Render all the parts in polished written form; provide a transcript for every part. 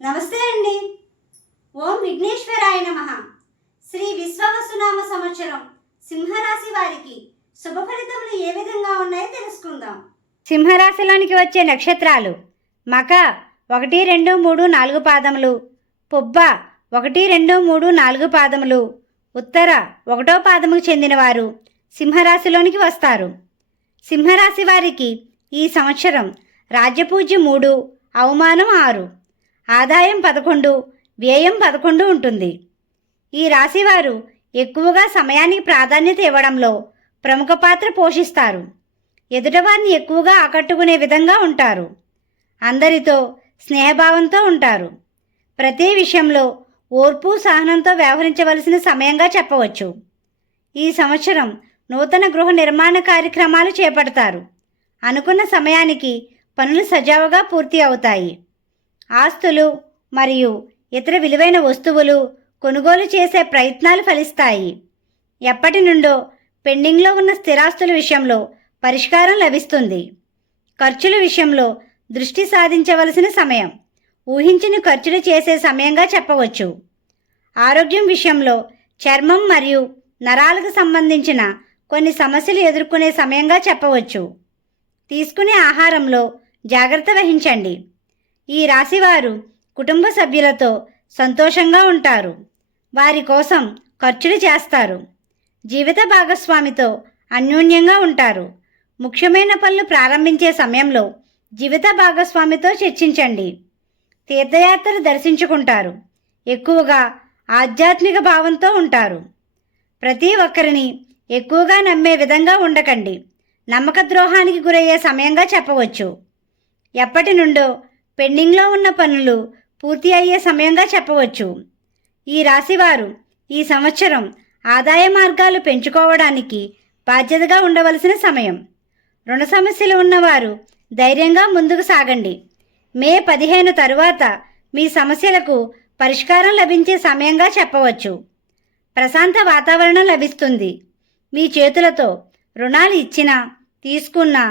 నమస్తే అండి. ఓం విఘ్నేశ్వరాయ నమః. శ్రీ విశ్వవసునామ సంవత్సరం సింహరాశి వారికి శుభ ఫలితములు ఏ విధంగా ఉన్నాయో తెలుసుకుందాం. సింహరాశిలోనికి వచ్చే నక్షత్రాలు మక 1, 2, 3, 4 పాదములు, పుబ్బ 1, 2, 3, 4 పాదములు, ఉత్తర 1వ పాదముకు చెందినవారు సింహరాశిలోనికి వస్తారు. సింహరాశి వారికి ఈ సంవత్సరం రాజ్యపూజ్యం 3, అవమానం 6, ఆదాయం 11, వ్యయం 11 ఉంటుంది. ఈ రాశివారు ఎక్కువగా సమయానికి ప్రాధాన్యత ఇవ్వడంలో ప్రముఖ పాత్ర పోషిస్తారు. ఎదుటివారిని ఎక్కువగా ఆకట్టుకునే విధంగా ఉంటారు. అందరితో స్నేహభావంతో ఉంటారు. ప్రతి విషయంలో ఓర్పు సహనంతో వ్యవహరించవలసిన సమయంగా చెప్పవచ్చు. ఈ సంవత్సరం నూతన గృహ నిర్మాణ కార్యక్రమాలు చేపడతారు. అనుకున్న సమయానికి పనులు సజావుగా పూర్తి అవుతాయి. ఆస్తులు మరియు ఇతర విలువైన వస్తువులు కొనుగోలు చేసే ప్రయత్నాలు ఫలిస్తాయి. ఎప్పటి నుండో పెండింగ్లో ఉన్న స్థిరాస్తుల విషయంలో పరిష్కారం లభిస్తుంది. ఖర్చుల విషయంలో దృష్టి సాధించవలసిన సమయం. ఊహించిన ఖర్చులు చేసే సమయంగా చెప్పవచ్చు. ఆరోగ్యం విషయంలో చర్మం మరియు నరాలకు సంబంధించిన కొన్ని సమస్యలు ఎదుర్కొనే సమయంగా చెప్పవచ్చు. తీసుకునే ఆహారంలో జాగ్రత్త వహించండి. ఈ రాశివారు కుటుంబ సభ్యులతో సంతోషంగా ఉంటారు. వారి కోసం ఖర్చులు చేస్తారు. జీవిత భాగస్వామితో అన్యోన్యంగా ఉంటారు. ముఖ్యమైన పనులు ప్రారంభించే సమయంలో జీవిత భాగస్వామితో చర్చించండి. తీర్థయాత్రలు దర్శించుకుంటారు. ఎక్కువగా ఆధ్యాత్మిక భావంతో ఉంటారు. ప్రతి ఒక్కరిని ఎక్కువగా నమ్మే విధంగా ఉండకండి. నమ్మక ద్రోహానికి గురయ్యే సమయంగా చెప్పవచ్చు. ఎప్పటి నుండో పెండింగ్లో ఉన్న పనులు పూర్తి అయ్యే సమయంగా చెప్పవచ్చు. ఈ రాశివారు ఈ సంవత్సరం ఆదాయ మార్గాలు పెంచుకోవడానికి బాధ్యతగా ఉండవలసిన సమయం. రుణ సమస్యలు ఉన్నవారు ధైర్యంగా ముందుకు సాగండి. మే 15 తరువాత మీ సమస్యలకు పరిష్కారం లభించే సమయంగా చెప్పవచ్చు. ప్రశాంత వాతావరణం లభిస్తుంది. మీ చేతులతో రుణాలు ఇచ్చినా తీసుకున్నా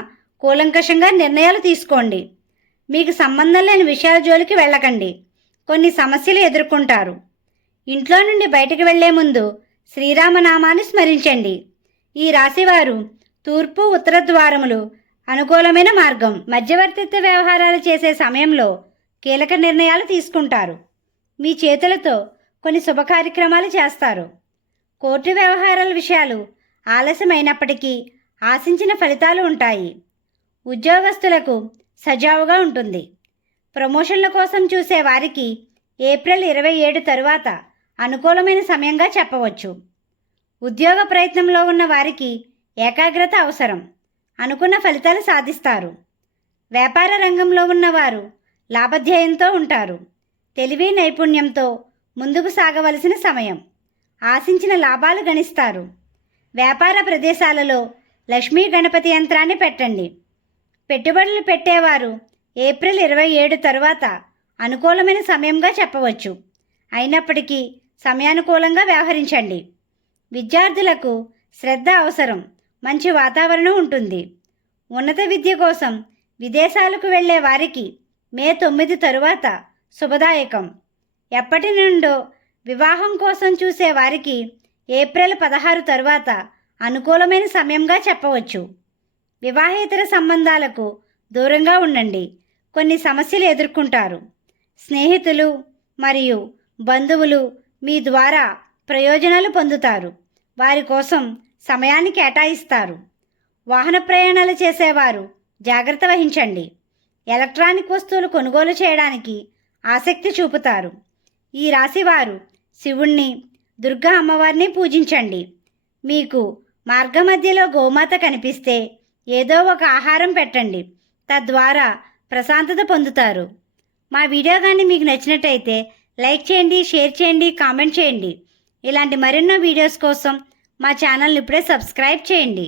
కూలంకషంగా నిర్ణయాలు తీసుకోండి. మీకు సంబంధం లేని విషయాల జోలికి వెళ్ళకండి. కొన్ని సమస్యలు ఎదుర్కొంటారు. ఇంట్లో నుండి బయటకు వెళ్లే ముందు శ్రీరామనామాన్ని స్మరించండి. ఈ రాశివారు తూర్పు ఉత్తర ద్వారములు అనుకూలమైన మార్గం. మధ్యవర్తిత్వ వ్యవహారాలు చేసే సమయంలో కీలక నిర్ణయాలు తీసుకుంటారు. మీ చేతులతో కొన్ని శుభ కార్యక్రమాలు చేస్తారు. కోర్టు వ్యవహారాల విషయాలు ఆలస్యమైనప్పటికీ ఆశించిన ఫలితాలు ఉంటాయి. ఉద్యోగస్తులకు సజావుగా ఉంటుంది. ప్రమోషన్ల కోసం చూసే వారికి ఏప్రిల్ 27 తరువాత అనుకూలమైన సమయంగా చెప్పవచ్చు. ఉద్యోగ ప్రయత్నంలో ఉన్న వారికి ఏకాగ్రత అవసరం. అనుకున్న ఫలితాలు సాధిస్తారు. వ్యాపార రంగంలో ఉన్నవారు లాభధ్యేయంతో ఉంటారు. తెలివి నైపుణ్యంతో ముందుకు సాగవలసిన సమయం. ఆశించిన లాభాలు గణిస్తారు. వ్యాపార ప్రదేశాలలో లక్ష్మీ గణపతి యంత్రాన్ని పెట్టండి. పెట్టుబడులు పెట్టేవారు ఏప్రిల్ 27 తరువాత అనుకూలమైన సమయంగా చెప్పవచ్చు. అయినప్పటికీ సమయానుకూలంగా వ్యవహరించండి. విద్యార్థులకు శ్రద్ధ అవసరం. మంచి వాతావరణం ఉంటుంది. ఉన్నత విద్య కోసం విదేశాలకు వెళ్ళే వారికి మే 9 తరువాత శుభదాయకం. ఎప్పటి నుండో వివాహం కోసం చూసే వారికి ఏప్రిల్ 16 తరువాత అనుకూలమైన సమయంగా చెప్పవచ్చు. వివాహేతర సంబంధాలకు దూరంగా ఉండండి. కొన్ని సమస్యలు ఎదుర్కొంటారు. స్నేహితులు మరియు బంధువులు మీ ద్వారా ప్రయోజనాలు పొందుతారు. వారి కోసం సమయాన్ని కేటాయిస్తారు. వాహన ప్రయాణాలు చేసేవారు జాగ్రత్త వహించండి. ఎలక్ట్రానిక్ వస్తువులు కొనుగోలు చేయడానికి ఆసక్తి చూపుతారు. ఈ రాశివారు శివుణ్ణి, దుర్గా అమ్మవారిని పూజించండి. మీకు మార్గమధ్యలో గోమాత కనిపిస్తే ఏదో ఒక ఆహారం పెట్టండి. తద్వారా ప్రశాంతత పొందుతారు. మా వీడియో కానీ మీకు నచ్చినట్టయితే లైక్ చేయండి, షేర్ చేయండి, కామెంట్ చేయండి. ఇలాంటి మరెన్నో వీడియోస్ కోసం మా ఛానల్ని ఇప్పుడే సబ్స్క్రైబ్ చేయండి.